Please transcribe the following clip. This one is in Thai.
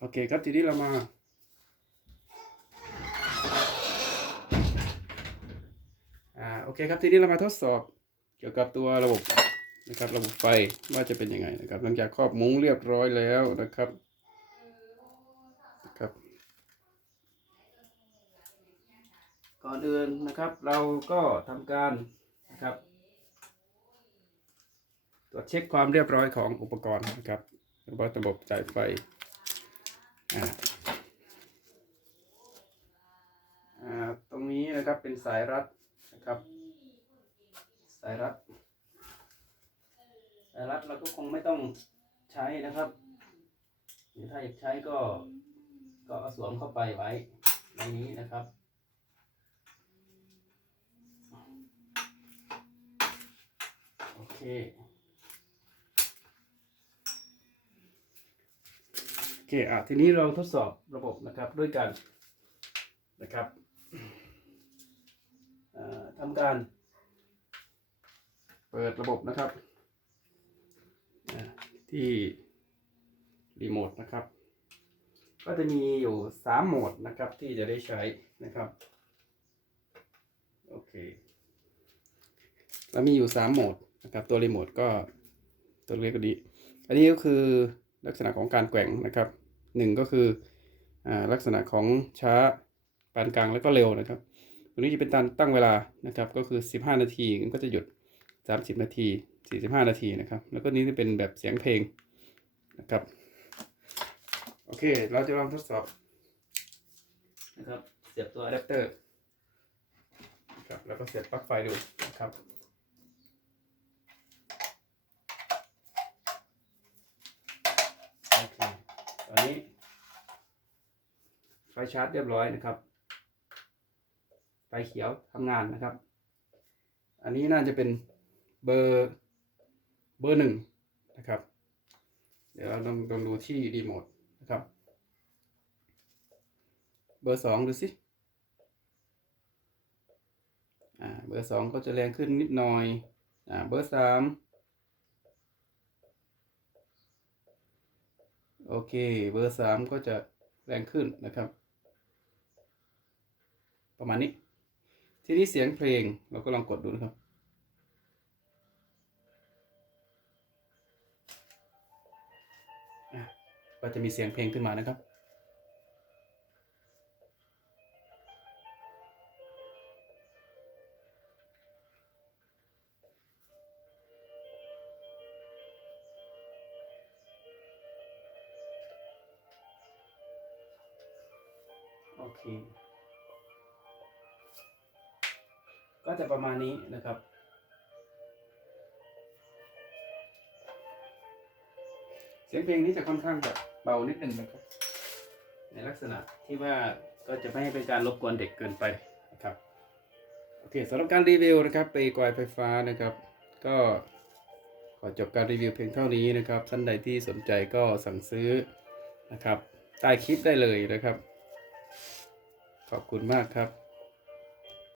โอเคครับทีนี้เรามาอ่าโอเคครับทีนี้เรามาทดสอบเกี่ยวกับตัวระบบนะครับระบบไฟว่าจะเป็นยังไงนะครับ หลังจากครอบมุ้งเรียบร้อยแล้วนะครับนะครับ ก่อนอื่นนะครับเราก็ทำการนะครับตรวจเช็คความเรียบร้อยของอุปกรณ์นะครับระบบระบบจ่ายไฟ ตรงนี้นะครับเป็นสายรัดนะครับ สายรัด สายรัดเราก็คงไม่ต้องใช้นะครับหรือถ้าอยากใช้ก็ก็เอาสวมเข้าไปไว้ในนี้นะครับโอเค โอ เคอะทีนี้เราทดสอบระบบนะครับด้วยกันนะครับทำการ เปิดระบบนะครับ ที่รีโมทนะครับ ก็จะมีอยู่สามโหมดนะครับที่จะได้ใช้นะครับ โอเคเรามีอยู่สามโหมดนะครับ ตัวรีโมทก็ตัวเล็กก็ดี อันนี้ก็คือลักษณะของการแกว่งนะครับ หนึ่งก็คืออลักษณะของช้าปานกลางแล้วก็เร็วนะครับตรงนี้จะเป็นการตั้งเวลานะครับก็คือ 15 นาทีมันก็จะหยุด 30 นาที 45 นาทีนะครับแล้วก็นี้จะเป็นแบบเสียงเพลงนะครับโอเค เราจะลองทดสอบนะครับเสียบตัวอะแดปเตอร์ครับแล้วก็เสียบปลั๊กไฟดูนะครับ โอเค ตอนนี้ ไฟชาร์จเรียบร้อยนะครับ ไฟเขียวทำงานนะครับ อันนี้น่าจะเป็นเบอร์เบอร์หนึ่งนะครับ เดี๋ยวเราลองลองดูที่รีโมทนะครับ เบอร์สองดูสิอ่าเบอร์สองก็จะแรงขึ้นนิดหน่อยอ่าเบอร์สามโอเค เบอร์สามก็จะแรงขึ้นนะครับ ประมาณนี้ ทีนี้เสียงเพลงเราก็ลองกดดูนะครับ ก็จะมีเสียงเพลงขึ้นมานะครับ โอเค ก็จะประมาณนี้นะครับ เสียงเพลงนี้จะค่อนข้างจะเบานิดนึงนะครับ ในลักษณะที่ว่าก็จะไม่ให้เป็นการรบกวนเด็กเกินไปนะครับโอเคสำหรับการรีวิวนะครับไปกวายไฟฟ้านะครับ ก็ขอจบการรีวิวเพียงเท่านี้นะครับท่านใดที่สนใจก็สั่งซื้อนะครับใต้คลิปได้เลยนะครับ ขอบคุณมากครับ